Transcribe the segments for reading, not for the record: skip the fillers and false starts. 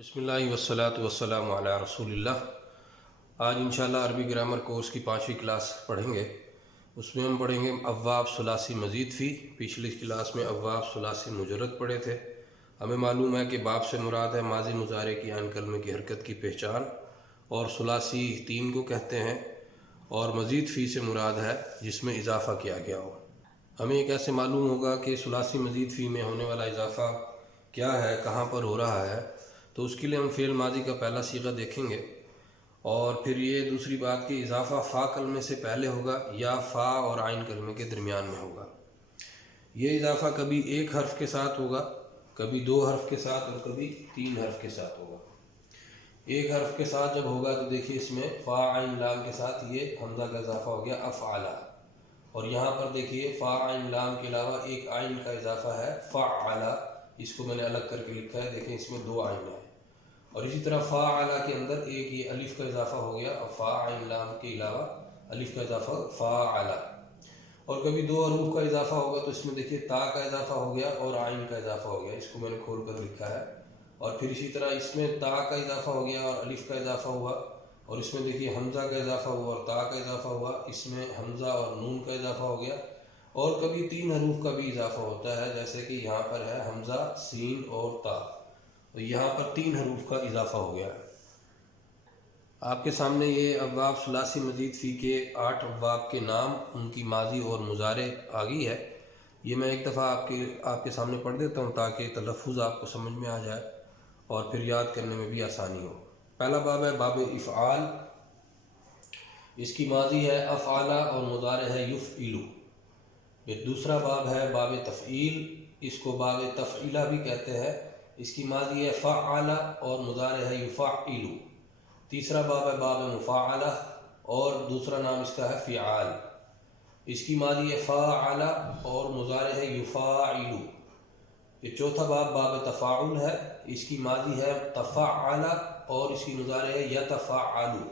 بسم اللہ والصلاۃ والسلام علی رسول اللہ۔ آج انشاءاللہ عربی گرامر کورس کی 5ویں کلاس پڑھیں گے۔ اس میں ہم پڑھیں گے ابواب ثلاثی مزید فی۔ پچھلی کلاس میں ابواب ثلاثی مجرد پڑھے تھے۔ ہمیں معلوم ہے کہ باب سے مراد ہے ماضی مضارع کی عین کلمے کی حرکت کی پہچان، اور ثلاثی 3 کو کہتے ہیں، اور مزید فی سے مراد ہے جس میں اضافہ کیا گیا ہو۔ ہمیں یہ کیسے معلوم ہوگا کہ ثلاثی مزید فی میں ہونے والا اضافہ کیا ہے، کہاں پر ہو رہا ہے؟ تو اس کے لیے ہم فعل ماضی کا پہلا صیغہ دیکھیں گے، اور پھر یہ دوسری بات کہ اضافہ فا کلمے سے پہلے ہوگا یا فا اور عین کلمے کے درمیان میں ہوگا۔ یہ اضافہ کبھی 1 حرف کے ساتھ ہوگا، کبھی 2 حرف کے ساتھ، اور کبھی 3 حرف کے ساتھ ہوگا۔ 1 حرف کے ساتھ جب ہوگا تو دیکھیے اس میں فا عین لام کے ساتھ یہ حمزہ کا اضافہ ہو گیا افعلا، اور یہاں پر دیکھیے فا عین لام کے علاوہ ایک عین کا اضافہ ہے فعلا، اس کو میں نے الگ کر کے لکھا ہے، دیکھیں اس میں 2 عین ہیں۔ اور اسی طرح فاعلا کے اندر ایک یہ الف کا اضافہ ہو گیا، اور فا عین لام کے علاوہ الف کا اضافہ فاعلا، اور کبھی 2 حروف کا اضافہ ہوگا تو اس میں دیکھیے تا کا اضافہ ہو گیا اور عین کا اضافہ ہو گیا، اس کو میں نے کھول کر لکھا ہے۔ اور پھر اسی طرح اس میں تا کا اضافہ ہو گیا اور الف کا اضافہ ہوا، اور اس میں دیکھیے حمزہ کا اضافہ ہوا اور تا کا اضافہ ہوا، اس میں حمزہ اور نون کا اضافہ ہو گیا، اور کبھی 3 حروف کا بھی اضافہ ہوتا ہے، جیسے کہ یہاں پر ہے حمزہ، سین اور تا، تو یہاں پر 3 حروف کا اضافہ ہو گیا۔ آپ کے سامنے یہ ابواب ثلاثی مزید فی کے 8 ابواب کے نام، ان کی ماضی اور مضارع آ گئی ہے۔ یہ میں ایک دفعہ آپ کے سامنے پڑھ دیتا ہوں تاکہ تلفظ آپ کو سمجھ میں آ جائے اور پھر یاد کرنے میں بھی آسانی ہو۔ پہلا باب ہے باب افعال، اس کی ماضی ہے افعلا اور مضارع ہے یفعلو۔ پھر دوسرا باب ہے باب تفعیل، اس کو باب تفعیلہ بھی کہتے ہیں، اس کی ماضی ہے فعلا اور مضارع ہے یفعلو۔ تیسرا باب ہے باب مفاعلہ، اور دوسرا نام اس کا ہے فعال، اس کی ماضی ہے فاعلا اور مضارع ہے یفاعلو۔ یہ چوتھا باب باب تفاعل ہے، اس کی ماضی ہے تفعلا اور اس کی مضارع ہے یتفعلو۔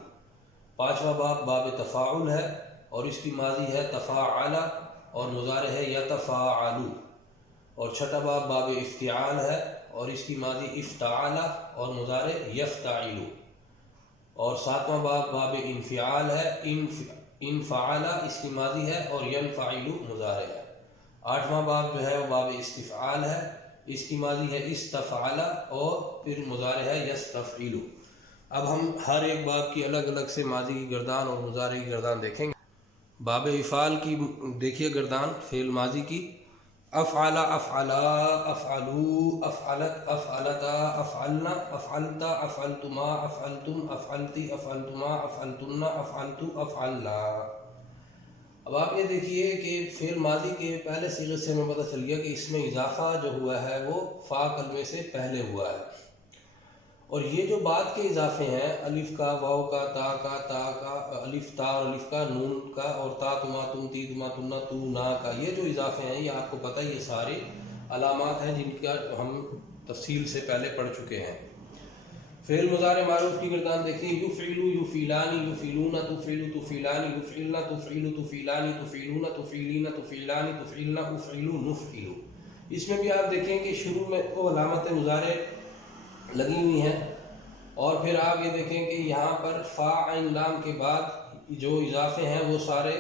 پانچواں باب باب تفاعل ہے، اور اس کی ماضی ہے تفاعلا اور مضارع ہے یتفاعلو۔ اور چھٹا باب باب افتعال ہے، اور اس کی ماضی افتعالا اور مضارع یفتعلو۔ اور ساتواں باب باب انفعال ہے، انفعالا اس کی ماضی ہے اور ینفعلو مضارع ہے۔ آٹھواں باب جو ہے وہ باب استفعال ہے، اس کی ماضی ہے استفعالا اور پھر مضارع ہے یستفعلو۔ اب ہم ہر ایک باب کی الگ الگ سے ماضی کی گردان اور مضارع کی گردان دیکھیں گے۔ باب افعال کی دیکھیے گردان فعل ماضی کی، افعلا افعلا افعلو افعلت افعلتا افعلنا افعلتا افعلتما افعلتم افعلتی افعلتما افعلتن افعلتو افعلنا۔ اب آپ یہ دیکھیے کہ فعل ماضی کے پہلے صیغے سے ہمیں پتہ چل گیا کہ اس میں اضافہ جو ہوا ہے وہ فا کلمے سے پہلے ہوا ہے، اور یہ جو بعد کے اضافے ہیں الف کا، واو کا، تا کا، الف تا اور الف کا، نون کا، اور تا تما تم تی تما تنا تو نا کا، یہ جو اضافے ہیں یہ آپ کو پتہ یہ سارے علامات ہیں جن کا ہم تفصیل سے پہلے پڑھ چکے ہیں۔ فعل مضارع معروف کی گردان دیکھیں، یفعلو یفعلانی یفعلون تفعلو تفعلانی یفعلن تفعلو تفعلانی تفعلون تفعلین تفعلانی تفعلن افعلو نفعلو۔ اس میں بھی آپ دیکھیں کہ شروع میں وہ علامت مضارع لگی ہوئی ہیں، اور پھر آپ یہ دیکھیں کہ یہاں پر فا عین لام کے بعد جو اضافے ہیں وہ سارے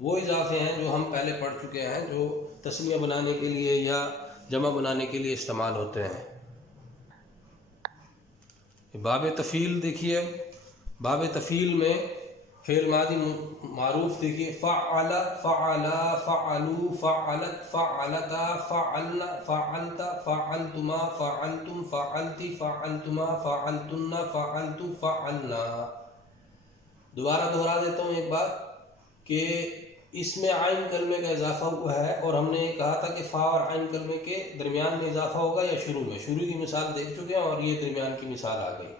وہ اضافے ہیں جو ہم پہلے پڑھ چکے ہیں، جو تسنیہ بنانے کے لیے یا جمع بنانے کے لیے استعمال ہوتے ہیں۔ باب تفعیل دیکھیے، باب تفعیل میں فعل ماضی معروف دیکھیے، فعل فعلا فعلو فعلت فعلتا فعلنا فعلتا فعلتما فعلتم فعلتی فعلتما فعلتن فعلتو فعلنا۔ دوبارہ دہرا دیتا ہوں ایک بات کہ اس میں عین کلمے کا اضافہ ہوا ہے، اور ہم نے کہا تھا کہ فا اور عین کلمے کے درمیان میں اضافہ ہوگا یا شروع میں۔ شروع کی مثال دیکھ چکے ہیں اور یہ درمیان کی مثال آ گئی،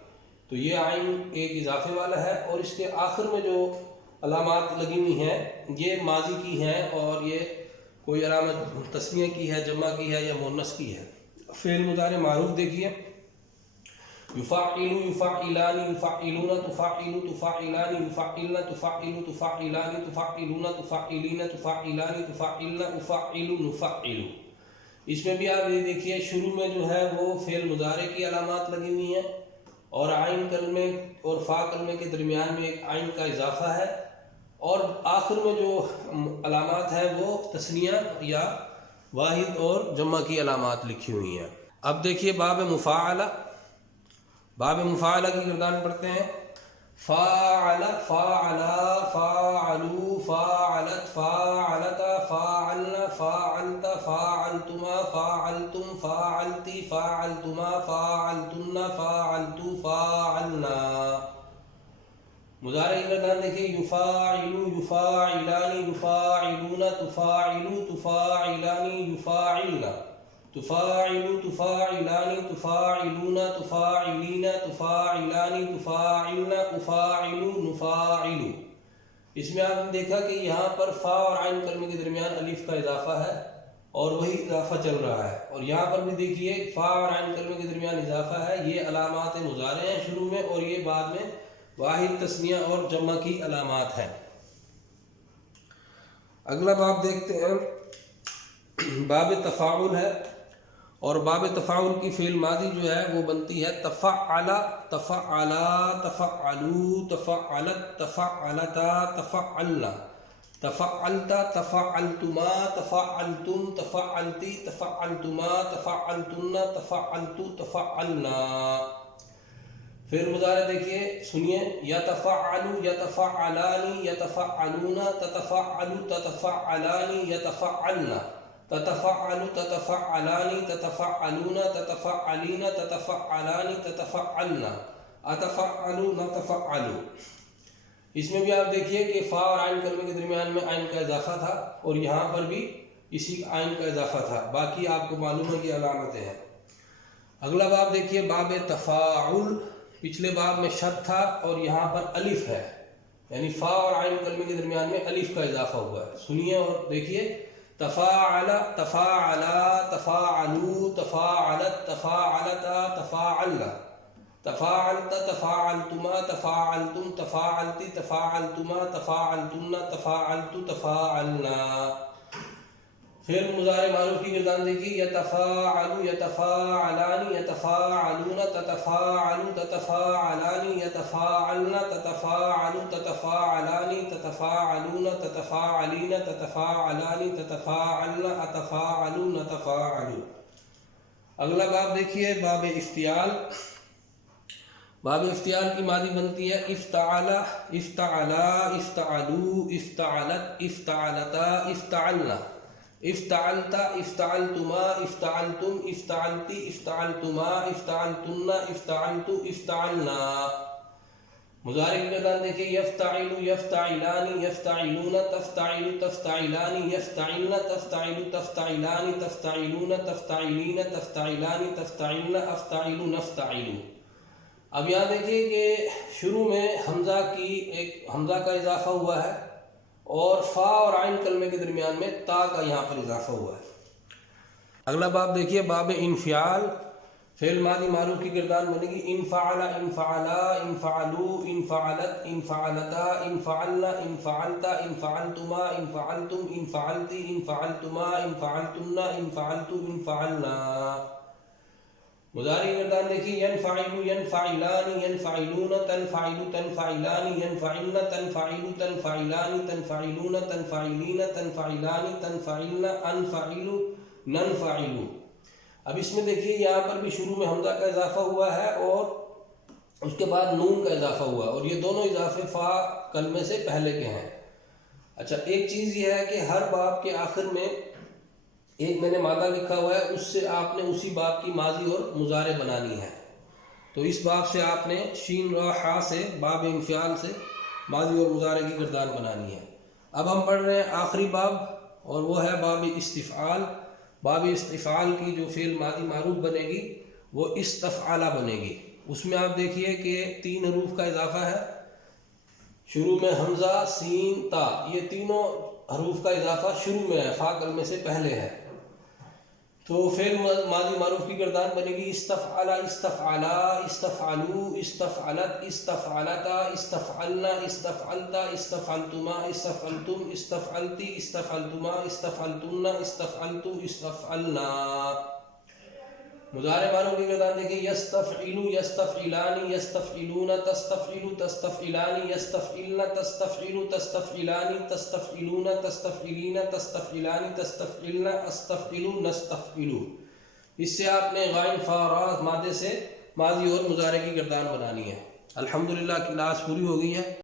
تو یہ عین ایک اضافے والا ہے، اور اس کے آخر میں جو علامات لگی ہوئی ہیں یہ ماضی کی ہیں، اور یہ کوئی علامت تسنیہ کی ہے، جمع کی ہے یا مؤنث کی ہے۔ فعل مضارع معروف دیکھیے، یفعلو یفعلان یفعلون تفعلو تفعلان یفعلن تفعلو تفعلان تفعلون تفعلین تفعلان تفعلن افعلو نفعلو۔ اس میں بھی آپ یہ دیکھیے شروع میں جو ہے وہ فعل مضارع کی علامات لگی ہوئی ہیں اور عین کلمے اور فا کلمے کے درمیان میں ایک عین کا اضافہ ہے، اور آخر میں جو علامات ہیں وہ تثنیہ یا واحد اور جمع کی علامات لکھی ہوئی ہیں۔ اب دیکھیے باب مفاعلہ، باب مفاعلہ کی گردان پڑھتے ہیں۔ فاعل، فاعلا، فاعلوا، فاعلت، فاعلتا، فاعلنا، فاعلت، فاعلتما، فاعلتم، فاعلتی، فاعلتما، فاعلتن، فاعلتو، فاعلنا۔ مضارع کی گردان دیکھیے، یفاعلو، یفاعلانی، یفاعلون، تفاعلو، تفاعلانی، یفاعلنا، تفاعلو، تفاعلانی، تفاعلون، تفاعلین، تفاعلانی، تفاعلن، افاعلو، نفاعلو۔ اس میں آپ نے دیکھا کہ یہاں پر فا اور عین کلمے کے درمیان الف کا اضافہ ہے اور وہی اضافہ چل رہا ہے، اور یہاں پر بھی دیکھیے فا اور عین کلمے کے درمیان اضافہ ہے، یہ علامات مضارع ہیں شروع میں، اور یہ بعد میں واحد، تثنیہ اور جمع کی علامات ہیں۔ اگلا باب دیکھتے ہیں، باب تفاعل ہے، اور باب تفاعل کی فعل ماضی جو ہے وہ بنتی ہے تفعل، تفعلا، تفعلوا، تفعلت، تفعلتا، تفعلنا، تفعلتا، تفعلتما، تفعلتم، تفعلتی، تفعلتما، تفعلتن، تفعلتو، تفعلنا۔ پھر مضارع دیکھیے، سنیے، یتفعلوا، یتفعلانی، یتفعلون، تتفعلوا، تتفعلانی، یتفعلنا، تتفعلوا، تتفعلانی، تتفعلون، تتفعلین، تتفعلانی، تتفعلنا، اتفعلوا، نتفعلوا۔ اس میں بھی آپ دیکھیے کہ فا اور عین کلمے کے درمیان میں عین کا اضافہ تھا، اور یہاں پر بھی اسی عین کا اضافہ تھا، باقی آپ کو معلوم ہے کہ علامتیں ہیں۔ اگلا باب دیکھیے، باب تفاعل۔ پچھلے باب میں شد تھا اور یہاں پر الف ہے، یعنی فا اور عین کلمے کے درمیان میں الف کا اضافہ ہوا ہے۔ سنیے اور دیکھیے، تفاعل، تفاعلا، تفاعلوا، تفاعلت، تفاعلتا، تفاعلنا، تفاعلت، تفاعلتما، تفاعلتم، تفاعلتی، تفاعلتما، تفاعلتن، تفاعلتو، تفاعلنا۔ پھر مضارع معروف کی گردان دیکھیے، یتفاعل، یتفاعلانی، یتفاعلون، تتفاعل، تتفاعلانی، یتفاعلن، تتفاعل، تتفاعلانی، تتفاعلون، تتفاعلین، تتفاعلانی، تتفاعلن، اتفاعلوا، نتفاعلوا۔ اگلا باب دیکھیے، باب افتعال۔ باب افتعال کی ماضی بنتی ہے افتعل، افتعلا، افتعلوا، افتعلت، افتعلتا، افتعلنا، افتعلتا، افتعلتما، افتعلتم، افتعلتی، افتعلتما، افتعلتن، افتعلتو، افتعلنا۔ مضارع کی گردان دیکھیے، یفتعل، یفتعلانی، یفتعلون، تفتعل، تفتعلانی، یفتعلن، تفتعل، تفتعلانی، تفتعلون، تفتعلین، تفتعلانی، تفتعلن، افتعل، نفتعل۔ اب یہاں دیکھیے کہ شروع میں حمزہ کا اضافہ ہوا ہے، اور فا اور عین کلمے کے درمیان میں تا کا یہاں پر اضافہ ہوا ہے۔ اگلا باب دیکھیے، باب انفعال۔ فعل ماضی معروف کی گردان بنے گی انفعل، انفعلا، انفعلوا، انفعلت، انفعلتا، انفعلنا، انفعلتا، انفعلتما، انفعلتم، انفعلتی، انفعلتما، انفعلتن، انفعلتو، انفعلنا۔ مضارع کی گردان دیکھیے، ینفعل، ینفعلانی، ینفعلون، تنفعل، تنفعلانی، ینفعلن، تنفعل، تنفعلانی، تنفعلون، تنفعلین، تنفعلانی، تنفعلن، انفعل، ننفعل۔ اب اس میں دیکھیے یہاں پر بھی شروع میں حمزہ کا اضافہ ہوا ہے اور اس کے بعد نون کا اضافہ ہوا ہے، اور یہ دونوں اضافے فا کلمے سے پہلے کے ہیں۔ اچھا، ایک چیز یہ ہے کہ ہر باب کے آخر میں ایک میں نے مادہ لکھا ہوا ہے، اس سے آپ نے اسی باب کی ماضی اور مضارع بنانی ہے۔ تو اس باب سے آپ نے شین را حا سے، باب انفعال سے ماضی اور مضارع کی گردان بنانی ہے۔ اب ہم پڑھ رہے ہیں آخری باب، اور وہ ہے باب استفعال۔ باب استفعال کی جو فعل ماضی معروف بنے گی وہ استفعلہ بنے گی۔ اس میں آپ دیکھیے کہ 3 حروف کا اضافہ ہے، شروع میں حمزہ، سین، تا، یہ تینوں حروف کا اضافہ شروع میں ہے، فا کلمے سے پہلے ہے۔ تو فعل ماضی معروف کی گردان بنے گی استفعلا، استفعلا، استفعلو، استفعلت، استفعلتا، استفعلنا، استفعلتا، استفعلتما، استفعلتم، استفعلتی، استفعلتما، استفعلتن، استفعلتو، استفعلنا۔ مضارع معنوں کی گردان دیکھیں یستفعلو، یستفعلانی، یستفعلون، تستفعلو، تستفعلانی، یستفعلن، تستفعلو، تستفعلانی، تستفعلون، تستفعلین، تستفعلانی، تستفعلن، استفعلو، نستفعلو۔ اس سے آپ نے غائن فا را مادے سے ماضی اور مضارع کی گردان بنانی ہے۔ الحمدللہ کلاس پوری ہو گئی ہے۔